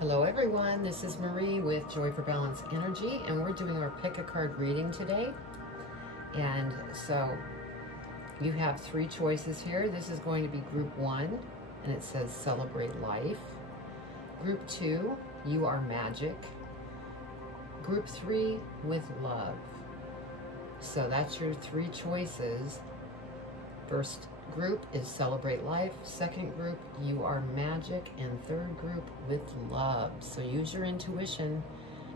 Hello everyone, this is Marie with Joy for Balance Energy, and we're doing our pick a card reading today. And so you have three choices here. This is going to be group 1, and it says celebrate life. Group 2, you are magic. Group 3, with love. So that's your three choices. First group is celebrate life, second group you are magic, and third group with love. So use your intuition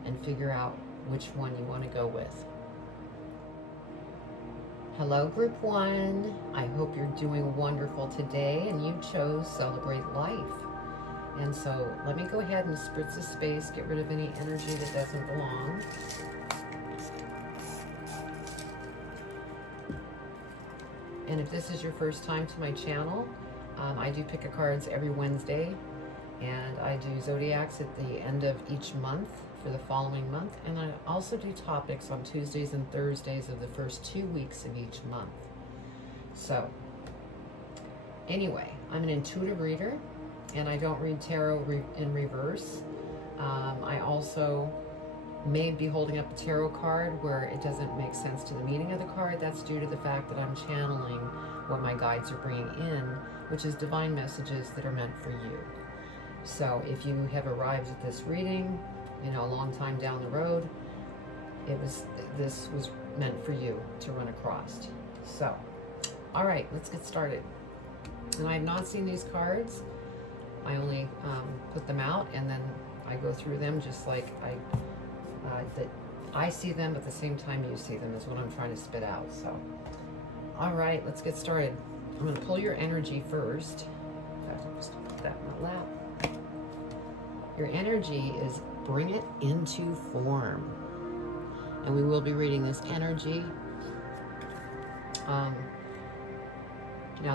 and figure out which one you want to go with. Hello group 1, I hope you're doing wonderful today and you chose celebrate life. And so let me go ahead and spritz the space, get rid of any energy that doesn't belong. And if this is your first time to my channel, I do pick a cards every Wednesday, and I do zodiacs at the end of each month for the following month, and I also do topics on Tuesdays and Thursdays of the first 2 weeks of each month. So anyway, I'm an intuitive reader, and I don't read tarot in reverse. I also may be holding up a tarot card where it doesn't make sense to the meaning of the card. That's due to the fact that I'm channeling what my guides are bringing in, which is divine messages that are meant for you. So if you have arrived at this reading, a long time down the road, this was meant for you to run across. So, all right, let's get started. And I have not seen these cards. I only put them out, and then I go through them just like that I see them at the same time you see them is what I'm trying to spit out. So, all right, let's get started. I'm going to pull your energy first. I'm just going to put that in my lap. Your energy is bring it into form. And we will be reading this energy. Now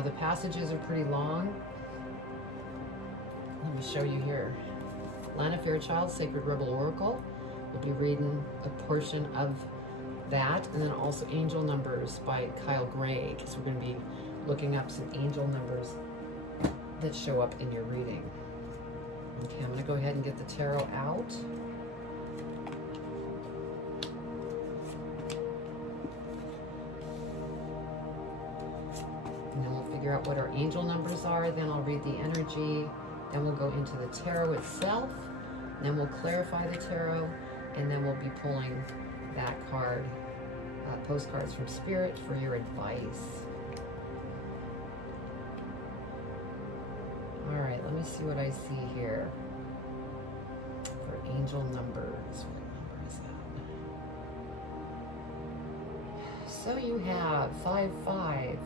the passages are pretty long. Let me show you here. Lana Fairchild, Sacred Rebel Oracle. We'll be reading a portion of that, and then also Angel Numbers by Kyle Gray, because we're going to be looking up some angel numbers that show up in your reading. Okay, I'm going to go ahead and get the tarot out. And then we'll figure out what our angel numbers are, then I'll read the energy, then we'll go into the tarot itself, then we'll clarify the tarot, and then we'll be pulling that card, postcards from Spirit for your advice. All right, let me see what I see here for angel numbers. What number is that? So you have 55.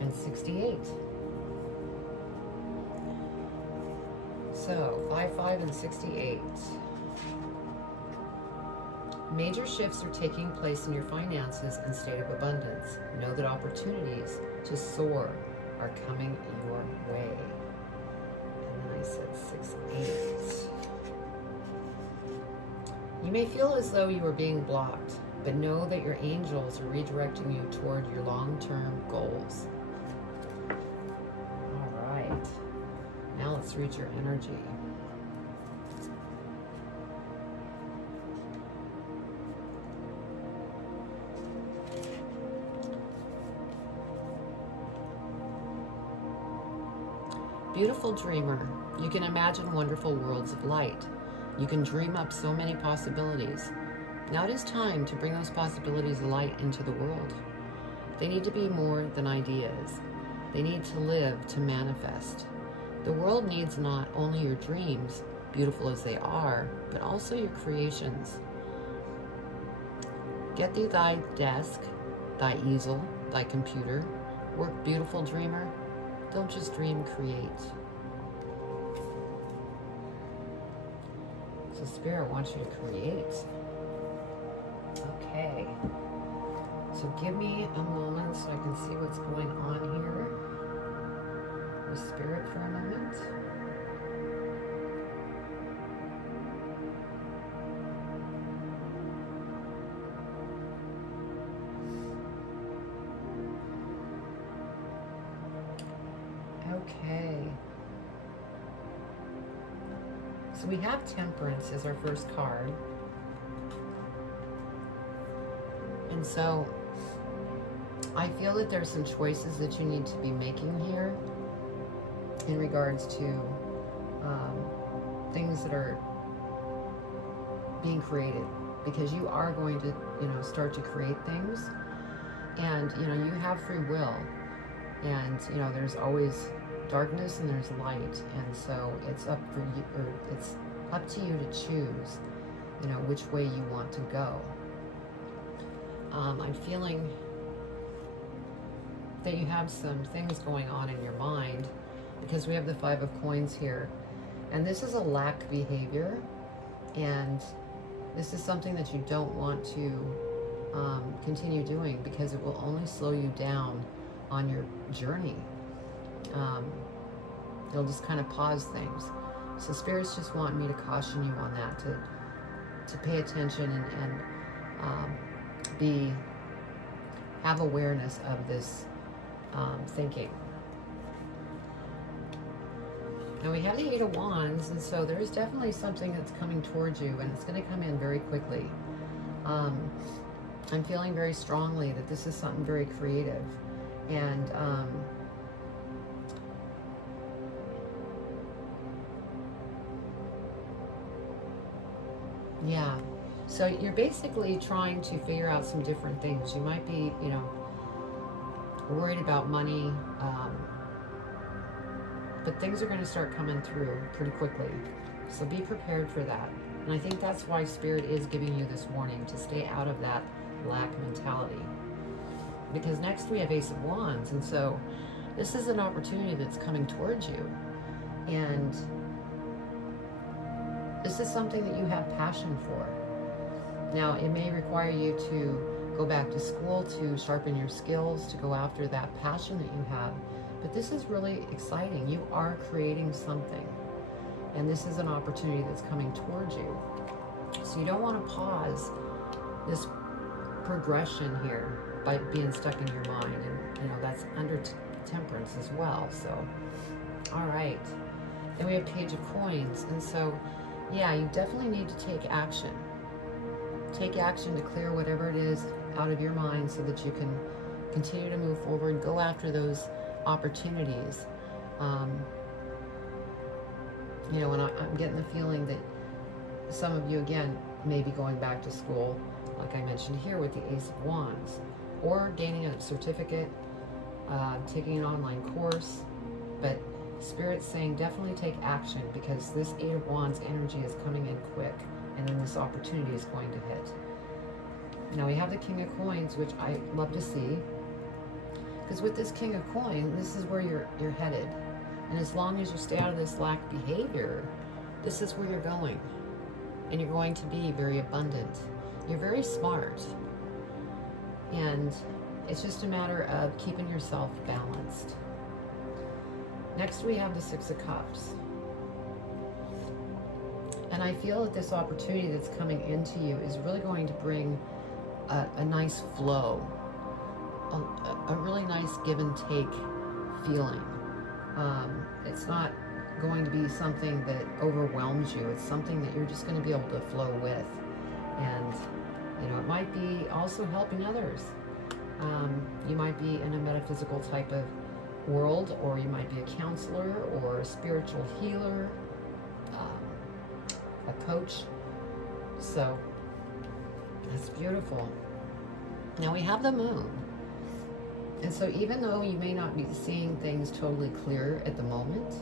And 68. So, 55 and 68. Major shifts are taking place in your finances and state of abundance. Know that opportunities to soar are coming your way. And then I said 68. You may feel as though you are being blocked, but know that your angels are redirecting you toward your long-term goals. All right. Now let's read your energy. Beautiful dreamer, you can imagine wonderful worlds of light. You can dream up so many possibilities. Now it is time to bring those possibilities of light into the world. They need to be more than ideas. They need to live to manifest. The world needs not only your dreams, beautiful as they are, but also your creations. Get thee thy desk, thy easel, thy computer. Work, beautiful dreamer. Don't just dream, create. So Spirit wants you to create. Okay. So give me a moment so I can see what's going on here with Spirit for a moment. Okay. So we have Temperance as our first card. And so I feel that there's some choices that you need to be making here in regards to things that are being created, because you are going to, start to create things, and you have free will, and there's always darkness and there's light, and so it's up for you, or it's up to you to choose, which way you want to go. I'm feeling that you have some things going on in your mind, because we have the Five of Coins here, and this is a lack behavior, and this is something that you don't want to continue doing, because it will only slow you down on your journey. It'll just kind of pause things. So spirits just want me to caution you on that, to pay attention and have awareness of this thinking. Now we have the Eight of Wands, and so there's definitely something that's coming towards you, and it's going to come in very quickly. I'm feeling very strongly that this is something very creative, and yeah, so you're basically trying to figure out some different things. You might be, worried about money, but things are going to start coming through pretty quickly. So be prepared for that. And I think that's why Spirit is giving you this warning, to stay out of that lack mentality. Because next we have Ace of Wands, and so this is an opportunity that's coming towards you. And this is something that you have passion for. Now, it may require you to go back to school to sharpen your skills, to go after that passion that you have. But this is really exciting. You are creating something. And this is an opportunity that's coming towards you. So you don't want to pause this progression here by being stuck in your mind. And, that's under Temperance as well. So, all right. Then we have Page of Coins. And so, yeah, you definitely need to take action. Take action to clear whatever it is out of your mind, so that you can continue to move forward, go after those opportunities. And I'm getting the feeling that some of you, again, may be going back to school, like I mentioned here with the Ace of Wands, or gaining a certificate, taking an online course. But Spirit's saying definitely take action, because this Eight of Wands energy is coming in quick, and then this opportunity is going to hit. Now we have the King of Coins, which I love to see, because with this King of Coins, this is where you're headed. And as long as you stay out of this lack behavior, this is where you're going. And you're going to be very abundant. You're very smart. And it's just a matter of keeping yourself balanced. Next we have the Six of Cups. And I feel that this opportunity that's coming into you is really going to bring a nice flow, a really nice give and take feeling. It's not going to be something that overwhelms you. It's something that you're just going to be able to flow with. And, it might be also helping others. You might be in a metaphysical type of world, or you might be a counselor or a spiritual healer, a coach. So that's beautiful. Now we have the Moon. And so even though you may not be seeing things totally clear at the moment,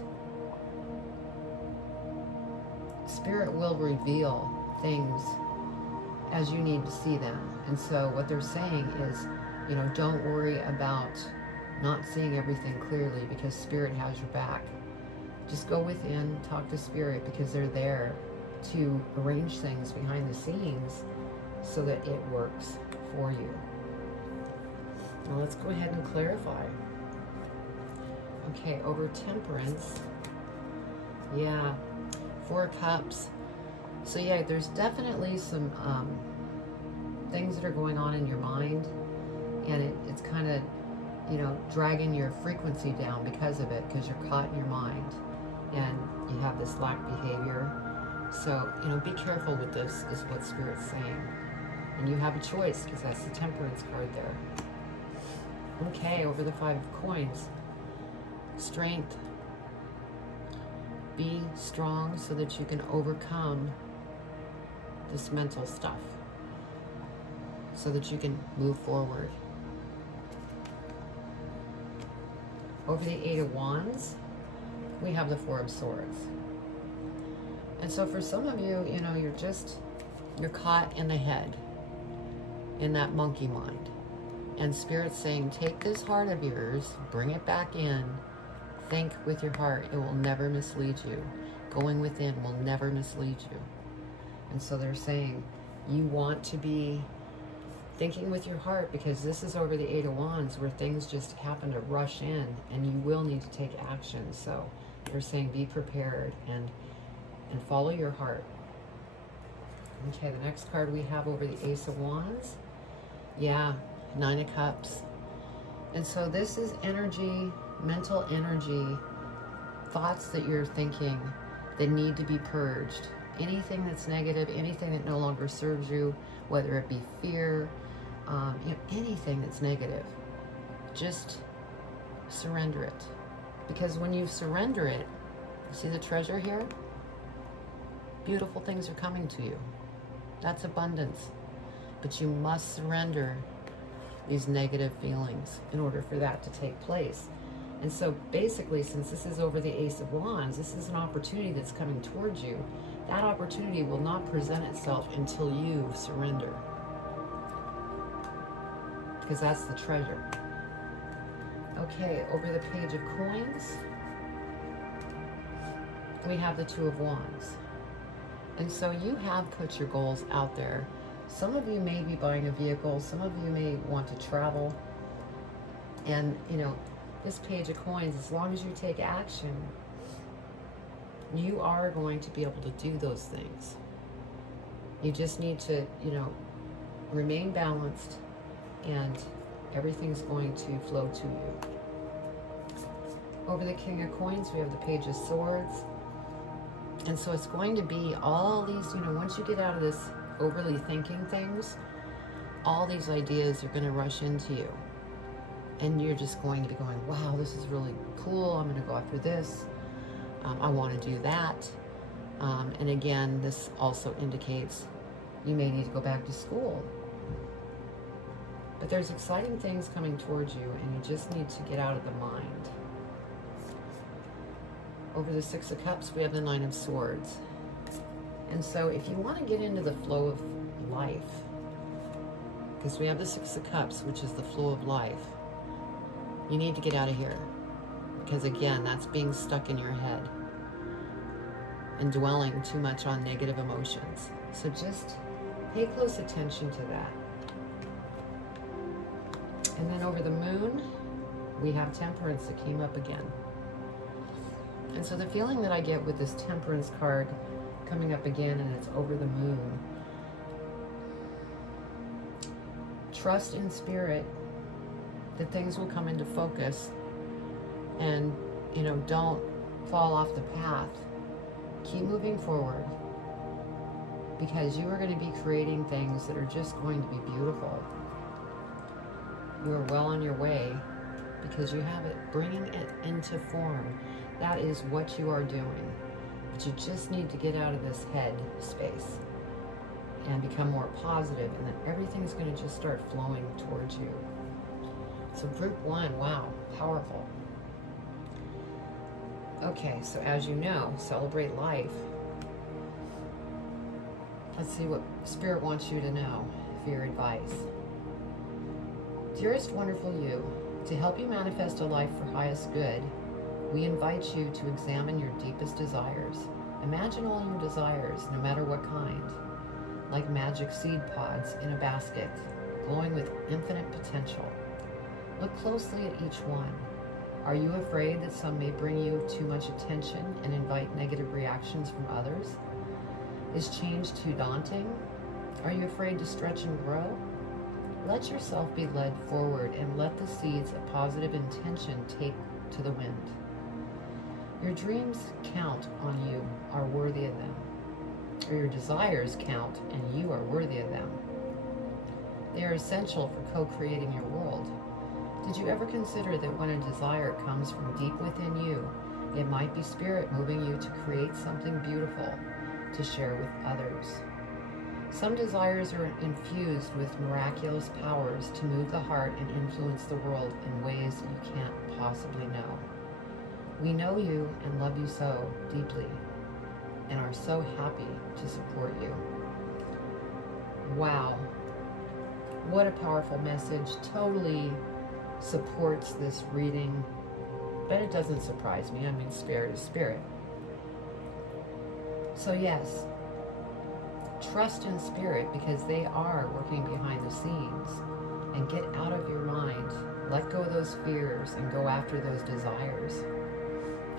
Spirit will reveal things as you need to see them. And so what they're saying is, don't worry about not seeing everything clearly, because Spirit has your back. Just go within, talk to Spirit, because they're there to arrange things behind the scenes so that it works for you. Now let's go ahead and clarify. Okay, over Temperance. Yeah, Four of Cups. So yeah, there's definitely some things that are going on in your mind, and it's kind of dragging your frequency down because of it, because you're caught in your mind and you have this lack behavior. So, be careful with this, is what Spirit's saying. And you have a choice, because that's the Temperance card there. Okay, over the 5 of coins. Strength. Be strong so that you can overcome this mental stuff, so that you can move forward. Over the 8 of Wands, we have the 4 of Swords. And so for some of you, you're caught in the head, in that monkey mind. And Spirit's saying, take this heart of yours, bring it back in, think with your heart. It will never mislead you. Going within will never mislead you. And so they're saying, you want to be thinking with your heart, because this is over the 8 of Wands, where things just happen to rush in, and you will need to take action. So they're saying, be prepared and follow your heart. Okay, the next card we have over the Ace of Wands. Yeah, 9 of Cups. And so this is energy, mental energy, thoughts that you're thinking that need to be purged. Anything that's negative, anything that no longer serves you, whether it be fear, anything that's negative, just surrender it. Because when you surrender it, see the treasure here? Beautiful things are coming to you. That's abundance. But you must surrender these negative feelings in order for that to take place. And so basically, since this is over the Ace of Wands, this is an opportunity that's coming towards you. That opportunity will not present itself until you surrender. Because that's the treasure. Okay, over the Page of Coins, we have the 2 of Wands. And so you have put your goals out there. Some of you may be buying a vehicle. Some of you may want to travel. And, this Page of Coins, as long as you take action, you are going to be able to do those things. You just need to, remain balanced, and everything's going to flow to you. Over the King of Coins, we have the Page of Swords. And so it's going to be all these, once you get out of this overly thinking things, all these ideas are going to rush into you. And you're just going to be going, wow, this is really cool. I'm going to go after this. I want to do that. And again, this also indicates you may need to go back to school. But there's exciting things coming towards you, and you just need to get out of the mind. Over the 6 of Cups, we have the 9 of Swords. And so if you want to get into the flow of life, because we have the 6 of Cups, which is the flow of life, you need to get out of here. Because again, that's being stuck in your head and dwelling too much on negative emotions. So just pay close attention to that. And then over the Moon, we have Temperance that came up again. And so the feeling that I get with this Temperance card coming up again, and it's over the Moon, trust in Spirit that things will come into focus, and don't fall off the path. Keep moving forward, because you are going to be creating things that are just going to be beautiful. You are well on your way, because you have it, bringing it into form. That is what you are doing. But you just need to get out of this head space and become more positive, and then everything's going to just start flowing towards you. So group 1, wow, powerful. Okay, so as you know, celebrate life. Let's see what Spirit wants you to know for your advice. Dearest wonderful you, to help you manifest a life for highest good, we invite you to examine your deepest desires. Imagine all your desires, no matter what kind, like magic seed pods in a basket, glowing with infinite potential. Look closely at each one. Are you afraid that some may bring you too much attention and invite negative reactions from others? Is change too daunting? Are you afraid to stretch and grow? Let yourself be led forward and let the seeds of positive intention take to the wind. Your dreams count on you, are worthy of them. Or your desires count and you are worthy of them. They are essential for co-creating your world. Did you ever consider that when a desire comes from deep within you, it might be spirit moving you to create something beautiful to share with others? Some desires are infused with miraculous powers to move the heart and influence the world in ways you can't possibly know. We know you and love you so deeply and are so happy to support you. Wow. What a powerful message. Totally supports this reading, but it doesn't surprise me. I mean, spirit is spirit. So yes, trust in spirit because they are working behind the scenes, and get out of your mind. Let go of those fears and go after those desires,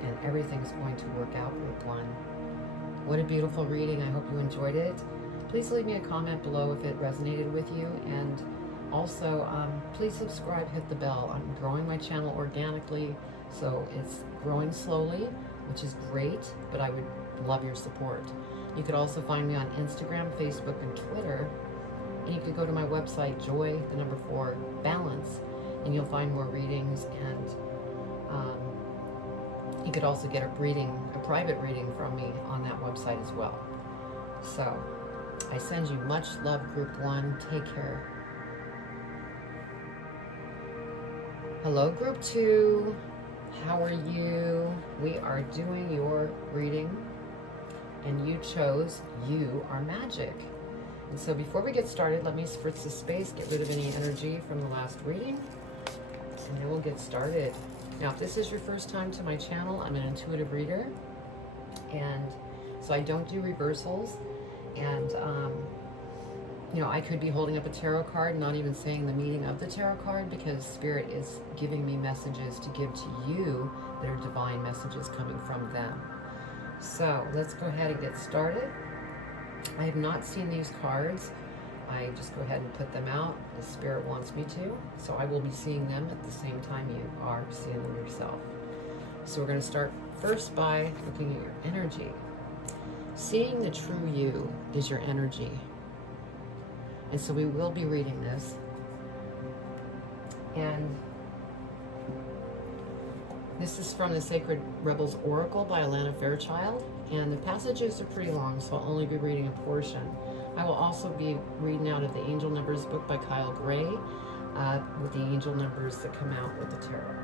and everything's going to work out, group one. What a beautiful reading. I hope you enjoyed it. Please leave me a comment below if it resonated with you, and also please subscribe, hit the bell. I'm growing my channel organically, so it's growing slowly, which is great, but I would love your support. You could also find me on Instagram, Facebook, and Twitter, and you could go to my website, joy4balance, and you'll find more readings, and you could also get a private reading from me on that website as well. So I send you much love, group one. Take care. Hello, group two. How are you? We are doing your reading, and you chose You Are Magic. And so before we get started, let me spritz the space, get rid of any energy from the last reading, and then we'll get started. Now, if this is your first time to my channel, I'm an intuitive reader, and so I don't do reversals. And you know, I could be holding up a tarot card, not even saying the meaning of the tarot card, because Spirit is giving me messages to give to you that are divine messages coming from them. So let's go ahead and get started. I have not seen these cards. I just go ahead and put them out as Spirit wants me to. So I will be seeing them at the same time you are seeing them yourself. So we're going to start first by looking at your energy. Seeing the true you is your energy. And so we will be reading this. And this is from the Sacred Rebels Oracle by Alana Fairchild. And the passages are pretty long, so I'll only be reading a portion. I will also be reading out of the Angel Numbers book by Kyle Gray, with the angel numbers that come out with the tarot.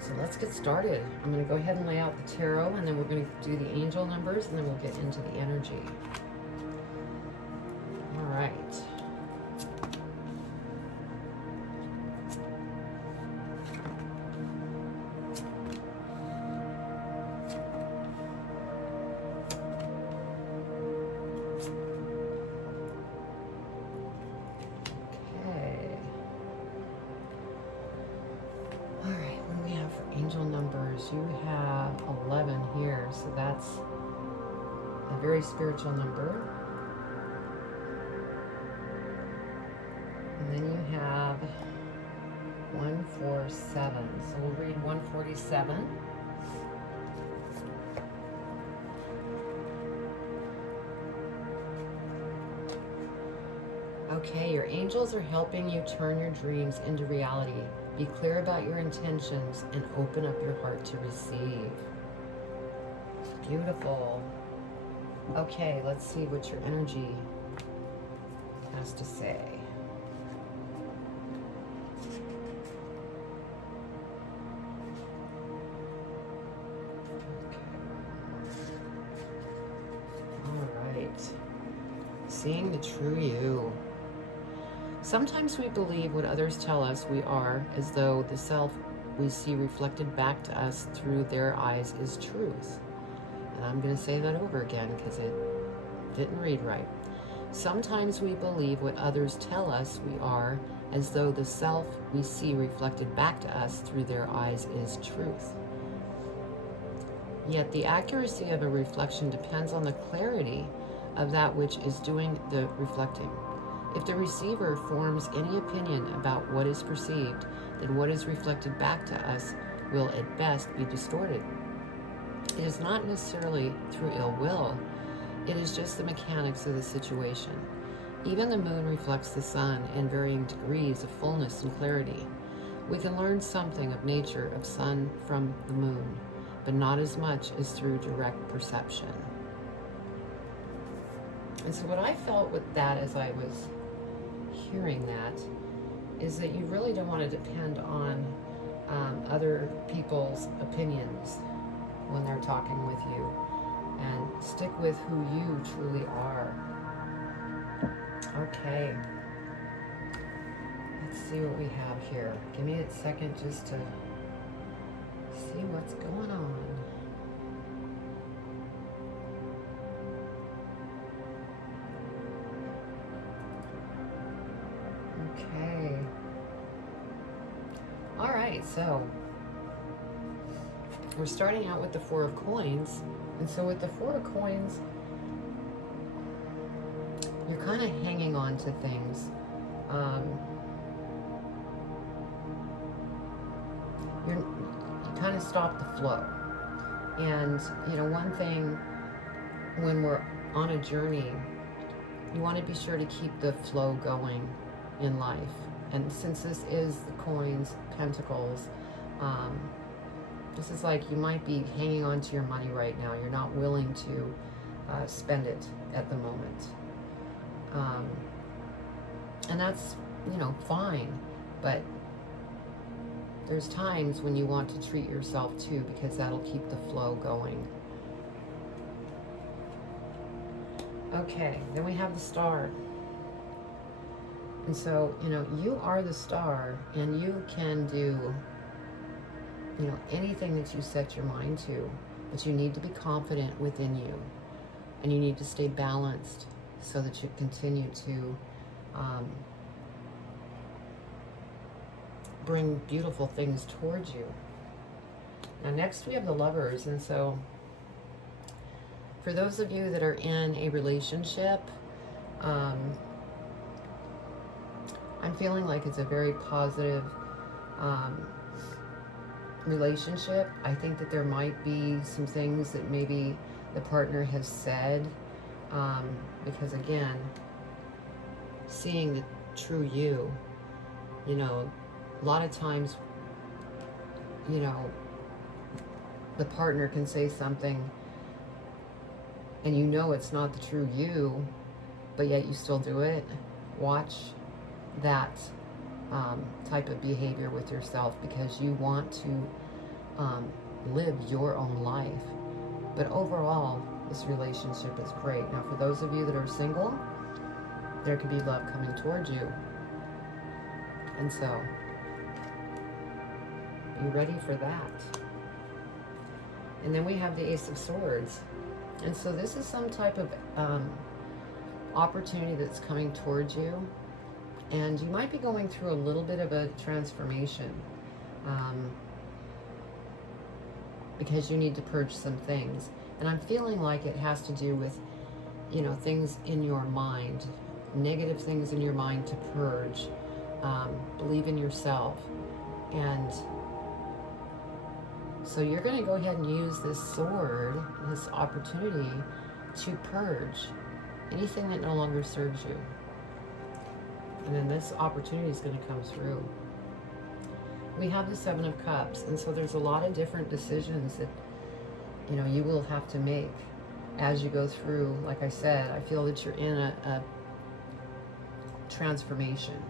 So let's get started. I'm going to go ahead and lay out the tarot, and then we're going to do the angel numbers, and then we'll get into the energy. All right. Angel numbers, you have 11 here, so that's a very spiritual number. And then you have 147, so we'll read 147. Okay, your angels are helping you turn your dreams into reality. Be clear about your intentions and open up your heart to receive. Beautiful. Okay, let's see what your energy has to say. Okay. All right. Seeing the true you. Sometimes we believe what others tell us we are, as though the self we see reflected back to us through their eyes is truth. And I'm going to say that over again because it didn't read right. Sometimes we believe what others tell us we are, as though the self we see reflected back to us through their eyes is truth. Yet the accuracy of a reflection depends on the clarity of that which is doing the reflecting. If the receiver forms any opinion about what is perceived, then what is reflected back to us will at best be distorted. It is not necessarily through ill will, it is just the mechanics of the situation. Even the moon reflects the sun in varying degrees of fullness and clarity. We can learn something of nature of sun from the moon, but not as much as through direct perception. And so what I felt with that as I was hearing that is that you really don't want to depend on other people's opinions when they're talking with you, and stick with who you truly are. Okay, let's see what we have here. Give me a second just to see what's going on. Okay. All right, so we're starting out with the Four of Coins. And so with the Four of Coins, you're kind of hanging on to things. You kind of stop the flow. And, you know, one thing when we're on a journey, you want to be sure to keep the flow going in life. And since this is the coins, pentacles, this is like you might be hanging on to your money right now. You're not willing to spend it at the moment. And that's, you know, fine. But there's times when you want to treat yourself too, because that'll keep the flow going. Okay, then we have the Star. And so, you know, you are the star, and you can do, you know, anything that you set your mind to, but you need to be confident within you, and you need to stay balanced so that you continue to bring beautiful things towards you. Now next we have the Lovers, and so for those of you that are in a relationship, I'm feeling like it's a very positive relationship. I think that there might be some things that maybe the partner has said, because again, seeing the true you, you know, a lot of times, you know, the partner can say something and you know it's not the true you, but yet you still do it. Watch that type of behavior with yourself, because you want to live your own life. But overall, this relationship is great. Now, for those of you that are single, there could be love coming towards you. And so, be ready for that. And then we have the Ace of Swords. And so this is some type of opportunity that's coming towards you. And you might be going through a little bit of a transformation because you need to purge some things. And I'm feeling like it has to do with, you know, things in your mind, negative things in your mind to purge. Believe in yourself. And so you're going to go ahead and use this sword, this opportunity, to purge anything that no longer serves you. And then this opportunity is going to come through. We have the Seven of Cups, and so there's a lot of different decisions that, you know, you will have to make as you go through. Like I said, I feel that you're in a transformation.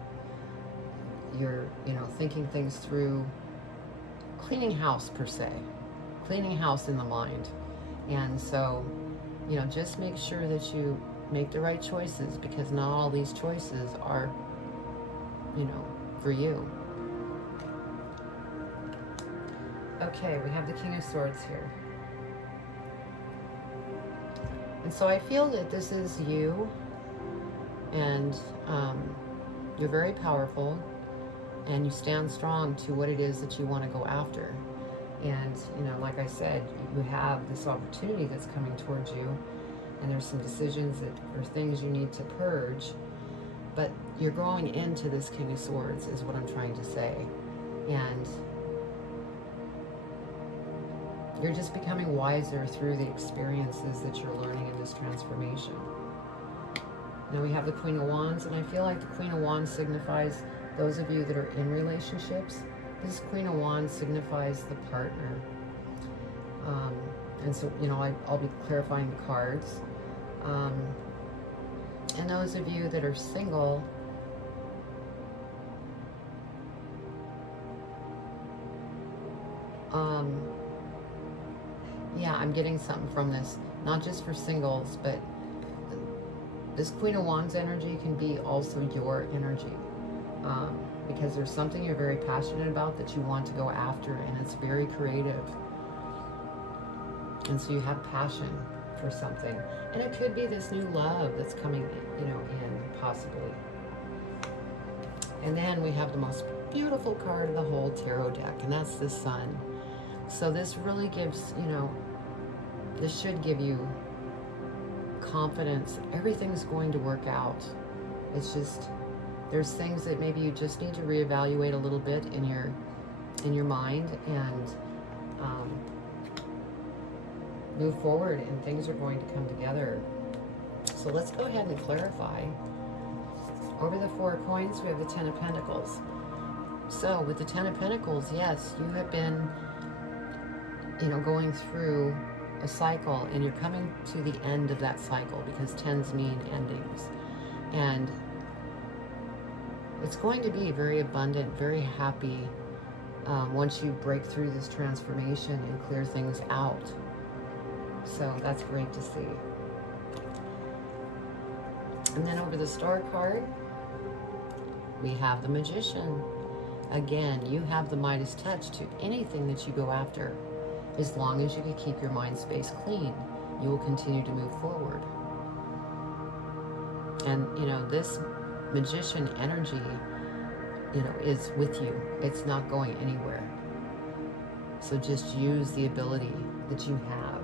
You're, you know, thinking things through, cleaning house per se, cleaning house in the mind. And so, you know, just make sure that you make the right choices, because not all these choices are, you know, for you. Okay, we have the King of Swords here. And so I feel that this is you, and you're very powerful, and you stand strong to what it is that you want to go after. And, you know, like I said, you have this opportunity that's coming towards you, and there's some decisions that, or things you need to purge. But you're growing into this King of Swords is what I'm trying to say. And you're just becoming wiser through the experiences that you're learning in this transformation. Now we have the Queen of Wands, and I feel like the Queen of Wands signifies those of you that are in relationships. This Queen of Wands signifies the partner. And so, you know, I'll be clarifying the cards. And those of you that are single, yeah, I'm getting something from this. Not just for singles, but this Queen of Wands energy can be also your energy. Because there's something you're very passionate about that you want to go after, and it's very creative. And so you have passion for something. And it could be this new love that's coming, you know, in, possibly. And then we have the most beautiful card of the whole tarot deck, and that's the Sun. So this really gives, you know, this should give you confidence. Everything's going to work out. It's just, there's things that maybe you just need to reevaluate a little bit in your mind, and move forward, and things are going to come together. So let's go ahead and clarify. Over the Four of Coins, we have the Ten of Pentacles. So with the Ten of Pentacles, yes, you have been, you know, going through a cycle, and you're coming to the end of that cycle, because tens mean endings. And it's going to be very abundant, very happy once you break through this transformation and clear things out. So that's great to see. And then over the Star card, we have the Magician. Again, you have the Midas touch to anything that you go after. As long as you can keep your mind space clean, you will continue to move forward. And, you know, this Magician energy, you know, is with you. It's not going anywhere. So just use the ability that you have,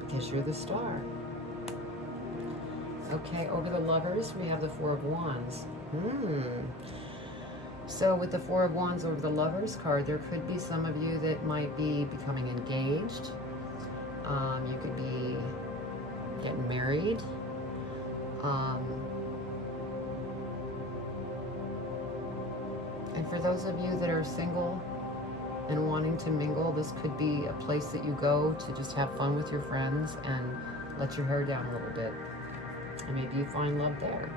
because you're the Star. Okay, over the Lovers, we have the Four of Wands. So with the Four of Wands over the Lovers card, there could be some of you that might be becoming engaged. You could be getting married. And for those of you that are single and wanting to mingle, this could be a place that you go to just have fun with your friends and let your hair down a little bit. And maybe you find love there.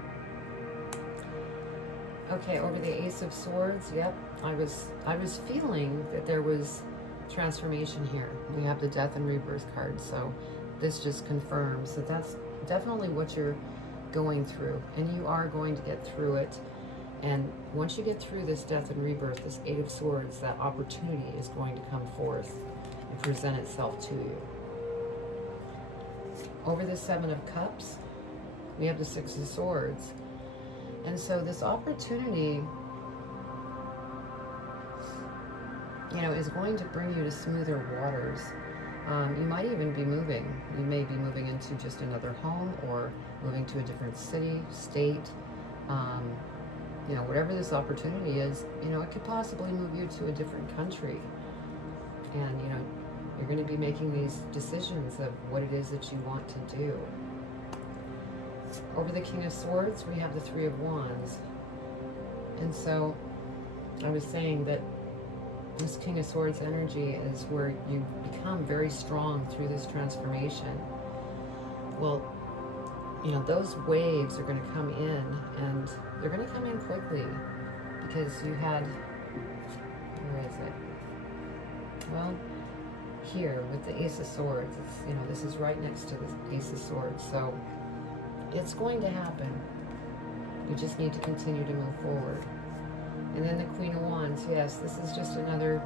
Okay, over the Ace of Swords, yep, I was feeling that there was transformation here. We have the Death and Rebirth card, so this just confirms that that's definitely what you're going through, and you are going to get through it. And once you get through this Death and Rebirth, this Eight of Swords, that opportunity is going to come forth and present itself to you. Over the Seven of Cups, we have the Six of Swords. And so this opportunity, you know, is going to bring you to smoother waters. You might even be moving. You may be moving into just another home, or moving to a different city, state. You know, whatever this opportunity is, you know, it could possibly move you to a different country. And, you know, you're going to be making these decisions of what it is that you want to do. Over the King of Swords, we have the Three of Wands. And so I was saying that this King of Swords energy is where you become very strong through this transformation. Well, you know, those waves are going to come in, and they're going to come in quickly, because you had, where is it? Well, here with the Ace of Swords, it's, you know, this is right next to the Ace of Swords, so it's going to happen. You just need to continue to move forward. And then the Queen of Wands, yes, this is just another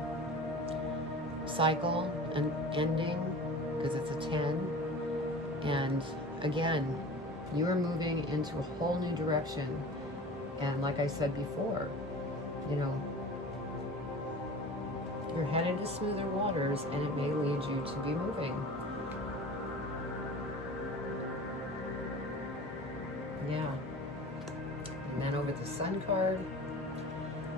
cycle, an ending, because it's a 10. And again, you are moving into a whole new direction. And like I said before, you know, you're headed to smoother waters, and it may lead you to be moving. Yeah. And then over the Sun card,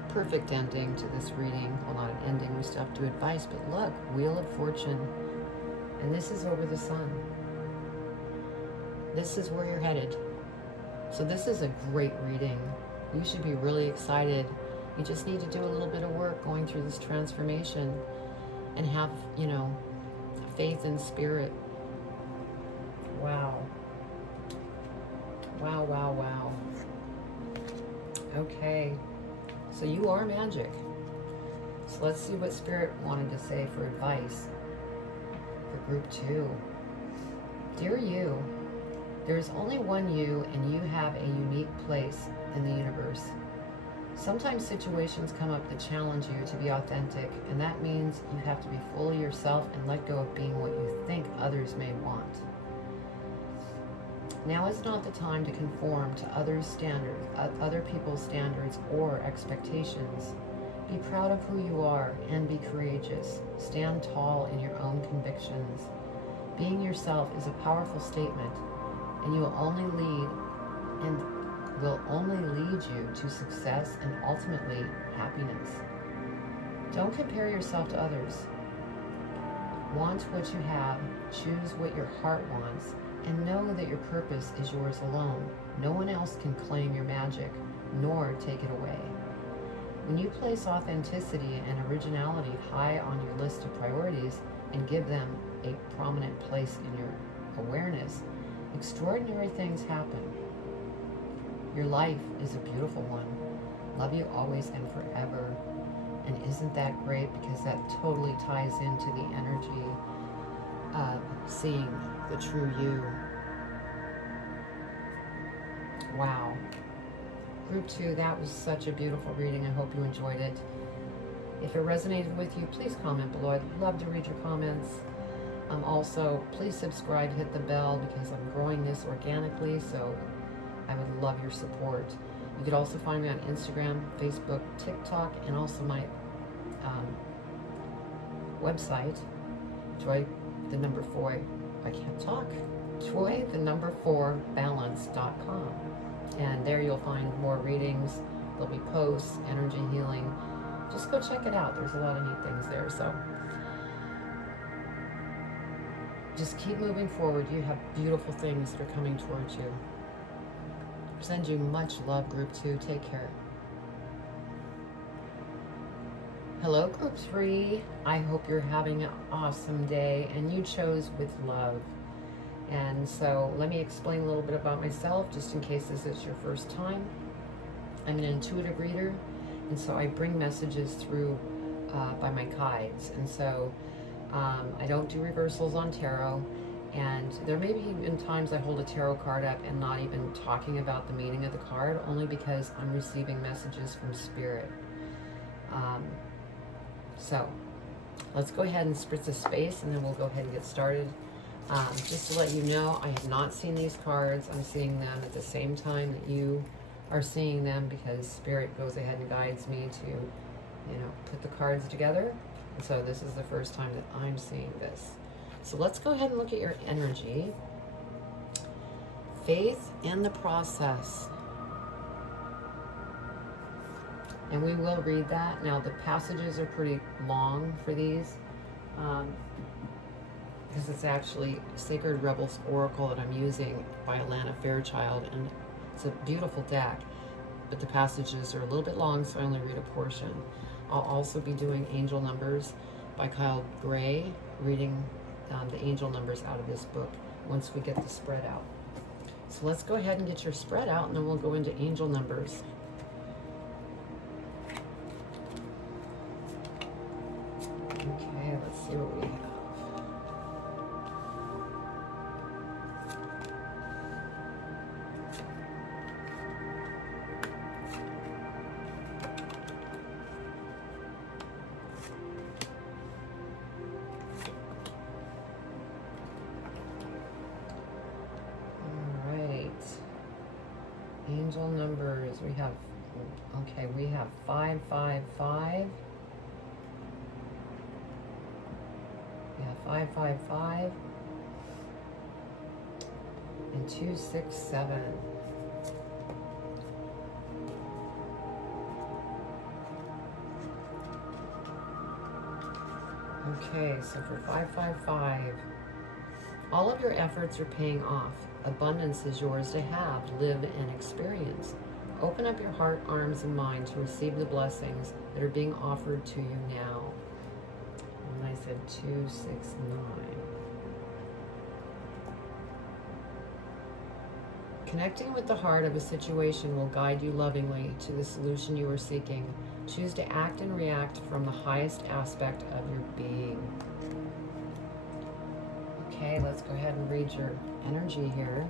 perfect ending to this reading. Well, not an ending, we still have to do advice, but look, Wheel of Fortune. And this is over the Sun. This is where you're headed. So this is a great reading. You should be really excited. You just need to do a little bit of work going through this transformation and have, you know, faith in spirit. Wow. Wow, wow, wow. Okay. So you are magic. So let's see what Spirit wanted to say for advice for group 2. Dear you, there is only one you, and you have a unique place in the universe. Sometimes situations come up that challenge you to be authentic, and that means you have to be fully yourself and let go of being what you think others may want. Now is not the time to conform to others' standards, other people's standards or expectations. Be proud of who you are and be courageous. Stand tall in your own convictions. Being yourself is a powerful statement, and will only lead you to success and ultimately happiness. Don't compare yourself to others. Want what you have, choose what your heart wants, and know that your purpose is yours alone. No one else can claim your magic, nor take it away. When you place authenticity and originality high on your list of priorities and give them a prominent place in your awareness, extraordinary things happen. Your life is a beautiful one. Love you always and forever. And isn't that great? Because that totally ties into the energy of seeing the true you. Wow. Group 2, that was such a beautiful reading. I hope you enjoyed it. If it resonated with you, please comment below. I'd love to read your comments. Also, please subscribe, hit the bell, because I'm growing this organically, so I would love your support. You could also find me on Instagram, Facebook, TikTok, and also my website, joy4balance.com. And there you'll find more readings. There'll be posts, energy healing. Just go check it out. There's a lot of neat things there. So just keep moving forward. You have beautiful things that are coming towards you. I send you much love, group 2. Take care. Hello, group 3. I hope you're having an awesome day and you chose with love. And so let me explain a little bit about myself, just in case this is your first time. I'm an intuitive reader, and so I bring messages through by my guides. And so I don't do reversals on tarot, and there may be even times I hold a tarot card up and not even talking about the meaning of the card, only because I'm receiving messages from Spirit. So let's go ahead and spritz a space, and then we'll go ahead and get started. Just to let you know, I have not seen these cards. I'm seeing them at the same time that you are seeing them, because Spirit goes ahead and guides me to, you know, put the cards together. And so this is the first time that I'm seeing this. So let's go ahead and look at your energy. Faith in the process. And we will read that. Now the passages are pretty long for these. Because it's actually Sacred Rebels Oracle that I'm using by Alana Fairchild, and it's a beautiful deck, but the passages are a little bit long, so I only read a portion. I'll also be doing Angel Numbers by Kyle Gray, reading the angel numbers out of this book once we get the spread out. So let's go ahead and get your spread out, and then we'll go into angel numbers. Okay, let's see what we have. Angel numbers, we have 555. We have 555 and 267. Okay, so for 555, all of your efforts are paying off. Abundance is yours to have, live, and experience. Open up your heart, arms, and mind to receive the blessings that are being offered to you now. And I said 269. Connecting with the heart of a situation will guide you lovingly to the solution you are seeking. Choose to act and react from the highest aspect of your being. Okay, let's go ahead and read your energy here.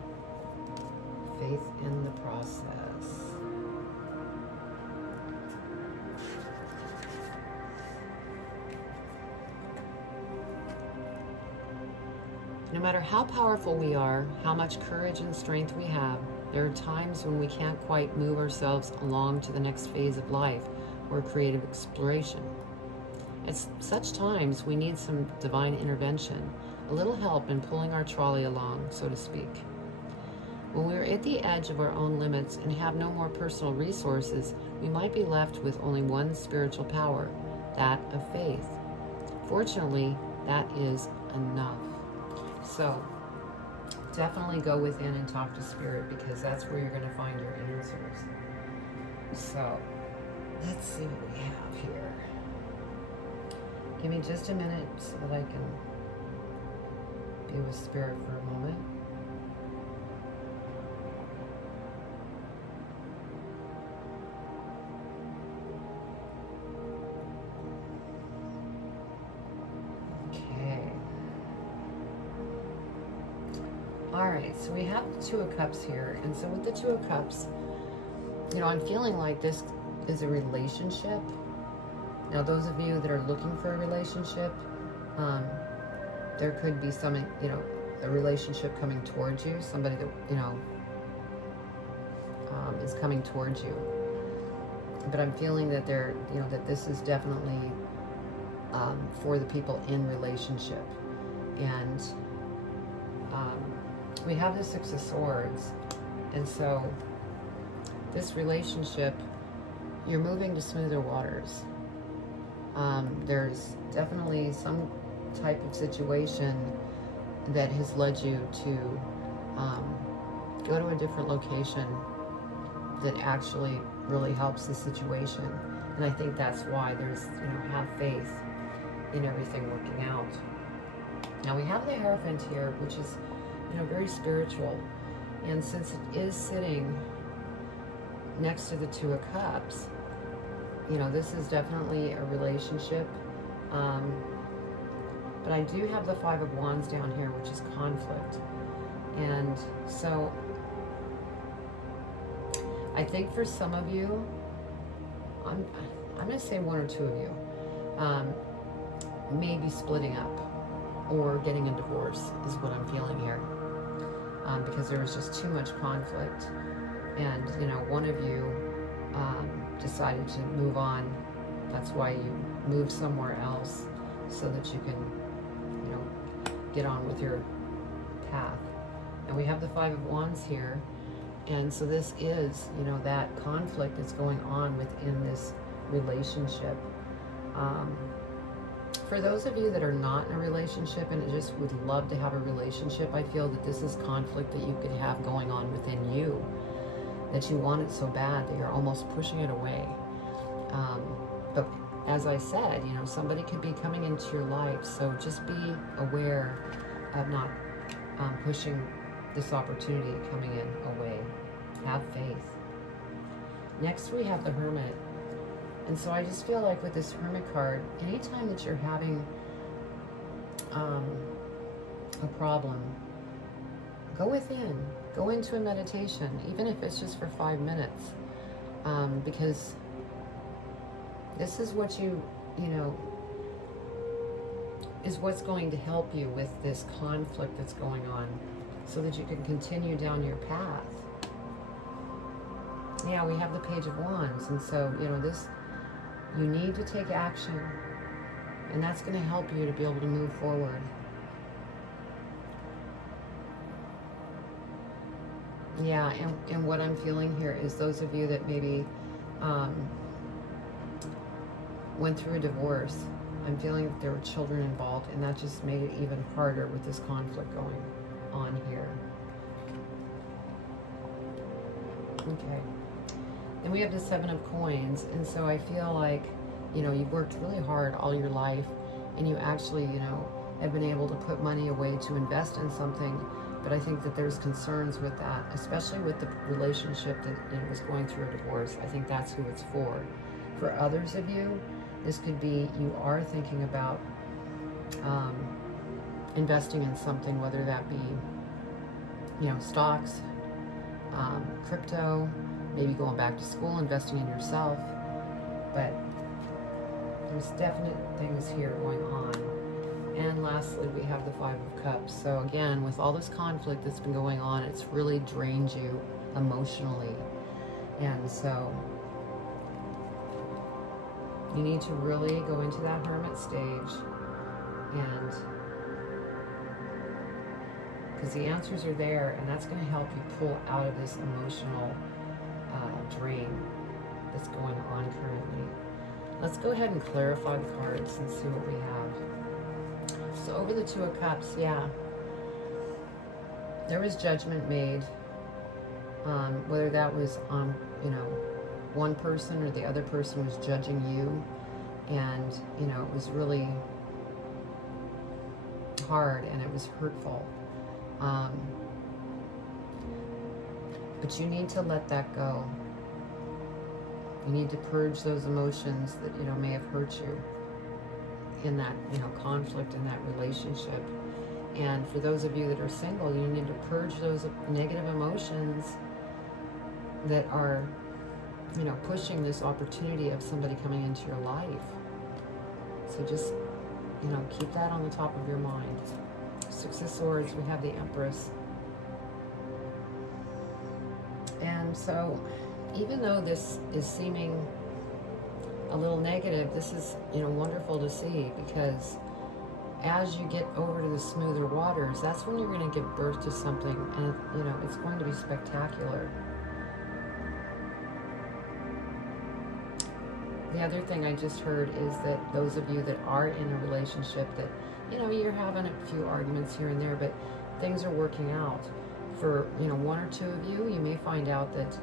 Faith in the process. No matter how powerful we are, how much courage and strength we have, there are times when we can't quite move ourselves along to the next phase of life or creative exploration. At such times, we need some divine intervention, a little help in pulling our trolley along, so to speak. When we are at the edge of our own limits and have no more personal resources, we might be left with only one spiritual power, that of faith. Fortunately, that is enough. So, definitely go within and talk to Spirit, because that's where you're going to find your answers. So, let's see what we have here. Give me just a minute so that I can be with Spirit for a moment. Okay. Alright, so we have the Two of Cups here. And so with the Two of Cups, I'm feeling like this is a relationship. Now, those of you that are looking for a relationship, there could be some, a relationship coming towards you. Somebody that, is coming towards you. But I'm feeling that that this is definitely for the people in relationship. And we have the Six of Swords. And so this relationship, you're moving to smoother waters. There's definitely some type of situation that has led you to go to a different location that actually really helps the situation. And I think that's why there's, have faith in everything working out. Now we have the Hierophant here, which is, very spiritual. And since it is sitting next to the Two of Cups, this is definitely a relationship. But I do have the Five of Wands down here, which is conflict. And so I think for some of you, I'm going to say one or two of you, maybe splitting up or getting a divorce is what I'm feeling here. Because there was just too much conflict. And, one of you decided to move on. That's why you moved somewhere else, so that you can, get on with your path. And we have the Five of Wands here. And so this is, that conflict that's going on within this relationship. For those of you that are not in a relationship and just would love to have a relationship, I feel that this is conflict that you could have going on within you, that you want it so bad that you're almost pushing it away. But as I said, somebody could be coming into your life, so just be aware of not pushing this opportunity coming in away. Have faith. Next we have the Hermit. And so I just feel like with this Hermit card, anytime that you're having a problem, go within. Go into a meditation, even if it's just for 5 minutes. Because this is what is what's going to help you with this conflict that's going on, so that you can continue down your path. Yeah, we have the Page of Wands, and so, you need to take action, and that's going to help you to be able to move forward. Yeah, and what I'm feeling here is those of you that maybe went through a divorce, I'm feeling that there were children involved, and that just made it even harder with this conflict going on here. Okay. Then we have the Seven of Coins, and so I feel like, you know, you've worked really hard all your life, and you actually, you know, have been able to put money away to invest in something, but I think that there's concerns with that, especially with the relationship that, you know, was going through a divorce. I think that's who it's for. For others of you, this could be you are thinking about investing in something, whether that be, you know, stocks, crypto, maybe going back to school, investing in yourself. But there's definite things here going on. And lastly, we have the Five of Cups. So again, with all this conflict that's been going on, it's really drained you emotionally. And so you need to really go into that hermit stage, and because the answers are there, and that's going to help you pull out of this emotional drain that's going on currently. Let's go ahead and clarify the cards and see what we have. So over the Two of Cups, yeah, there was judgment made, whether that was on, you know, one person or the other person was judging you, and, you know, it was really hard and it was hurtful. But you need to let that go. You need to purge those emotions that, you know, may have hurt you in that, you know, conflict in that relationship. And for those of you that are single, you need to purge those negative emotions that are, you know, pushing this opportunity of somebody coming into your life. So just, you know, keep that on the top of your mind. Six of Swords, we have the Empress. And so even though this is seeming a little negative, this is, you know, wonderful to see, because as you get over to the smoother waters, that's when you're going to give birth to something, and, you know, it's going to be spectacular. The other thing I just heard is that those of you that are in a relationship that, you know, you're having a few arguments here and there, but things are working out. For, you know, one or two of you, you may find out that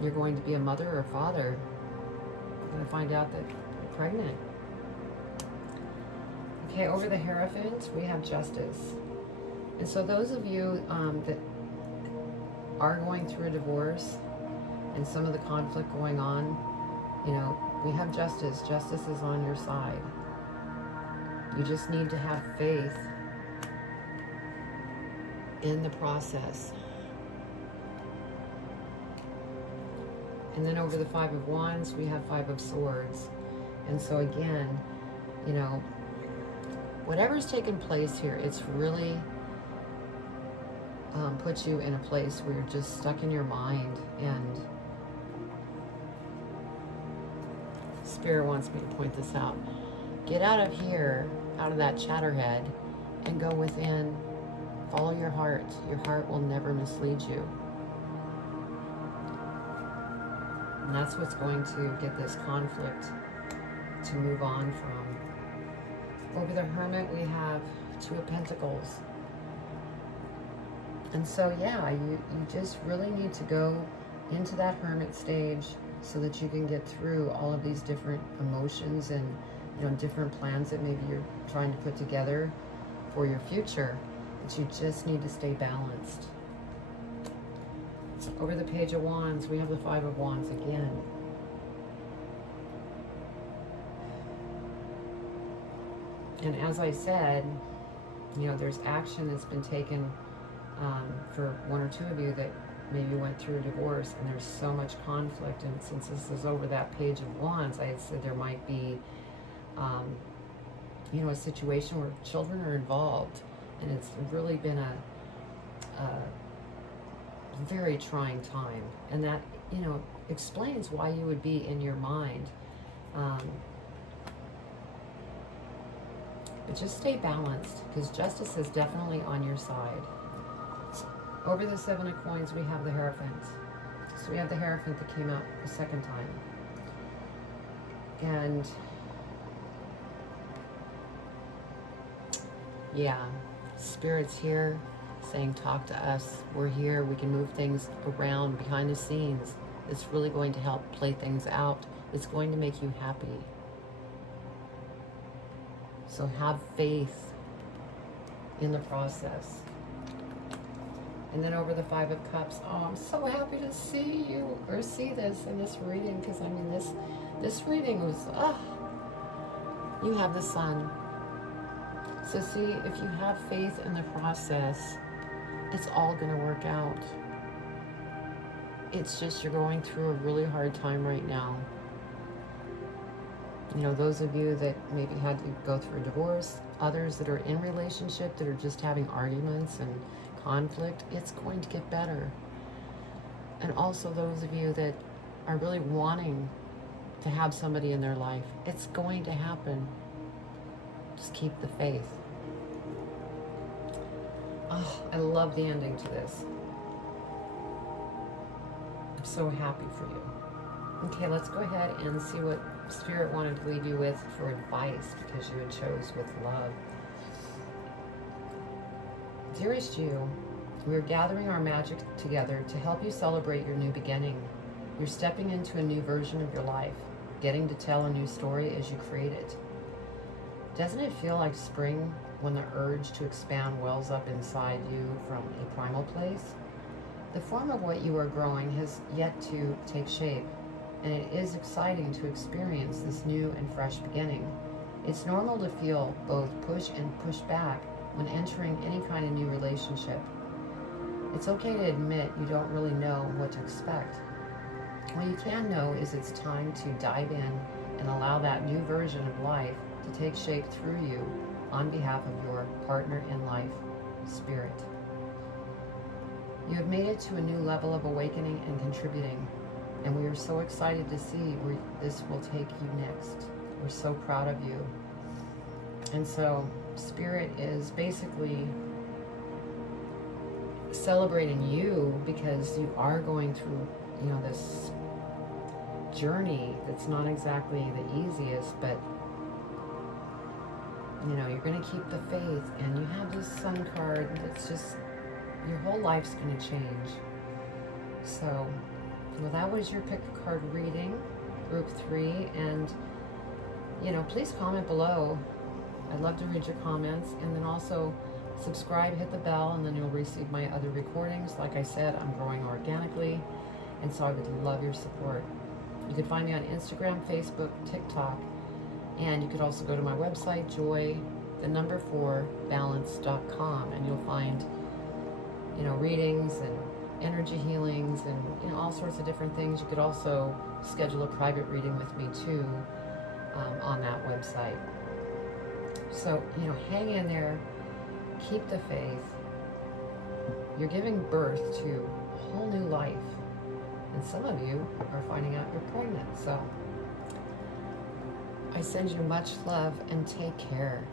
you're going to be a mother or a father. You're going to find out that you're pregnant. Okay, over the Hierophant, we have Justice. And so those of you that are going through a divorce and some of the conflict going on, you know, we have Justice. Justice is on your side. You just need to have faith in the process. And then over the Five of Wands, we have Five of Swords. And so again, you know, whatever's taken place here, it's really put you in a place where you're just stuck in your mind, and Spirit wants me to point this out. Get out of here, out of that chatterhead, and go within. Follow your heart. Your heart will never mislead you. And that's what's going to get this conflict to move on from. Over the Hermit, we have Two of Pentacles. And so, yeah, you just really need to go into that Hermit stage so that you can get through all of these different emotions and, you know, different plans that maybe you're trying to put together for your future. But you just need to stay balanced. Over the Page of Wands, we have the Five of Wands again. And as I said, you know, there's action that's been taken for one or two of you that maybe went through a divorce, and there's so much conflict. And since this is over that Page of Wands, I had said there might be, you know, a situation where children are involved. And it's really been a very trying time. And that, you know, explains why you would be in your mind. But just stay balanced, because Justice is definitely on your side. Over the Seven of Coins, we have the Hierophant. So we have the Hierophant that came out a second time. And Yeah, Spirit's here saying, talk to us. We're here. We can move things around behind the scenes. It's really going to help play things out. It's going to make you happy. So have faith in the process. And then over the Five of Cups, oh, I'm so happy to see you, or see this in this reading, because I mean, this reading was, you have the Sun. So see, if you have faith in the process, it's all going to work out. It's just you're going through a really hard time right now. You know, those of you that maybe had to go through a divorce, others that are in relationship that are just having arguments and conflict, it's going to get better. And also those of you that are really wanting to have somebody in their life, it's going to happen. Just keep the faith. Oh, I love the ending to this. I'm so happy for you. Okay, let's go ahead and see what Spirit wanted to leave you with for advice, because you had chose with love. Dearest you, we are gathering our magic together to help you celebrate your new beginning. You're stepping into a new version of your life, getting to tell a new story as you create it. Doesn't it feel like spring when the urge to expand wells up inside you from a primal place? The form of what you are growing has yet to take shape, and it is exciting to experience this new and fresh beginning. It's normal to feel both push and push back when entering any kind of new relationship. It's okay to admit you don't really know what to expect. What you can know is it's time to dive in and allow that new version of life to take shape through you on behalf of your partner in life, Spirit. You have made it to a new level of awakening and contributing, and we are so excited to see where this will take you next. We're so proud of you. And so Spirit is basically celebrating you because you are going through, you know, this journey that's not exactly the easiest, but you know, you're going to keep the faith, and you have this Sun card that's just, your whole life's going to change. So, well, that was your pick a card reading, group 3, and, you know, please comment below. I'd love to read your comments, and then also subscribe, hit the bell, and then you'll receive my other recordings. Like I said, I'm growing organically, and so I would love your support. You can find me on Instagram, Facebook, TikTok, and you could also go to my website, joy4balance.com, and you'll find, you know, readings and energy healings and, you know, all sorts of different things. You could also schedule a private reading with me too, on that website. So, you know, hang in there, keep the faith. You're giving birth to a whole new life, and some of you are finding out you're pregnant. So I send you much love and take care.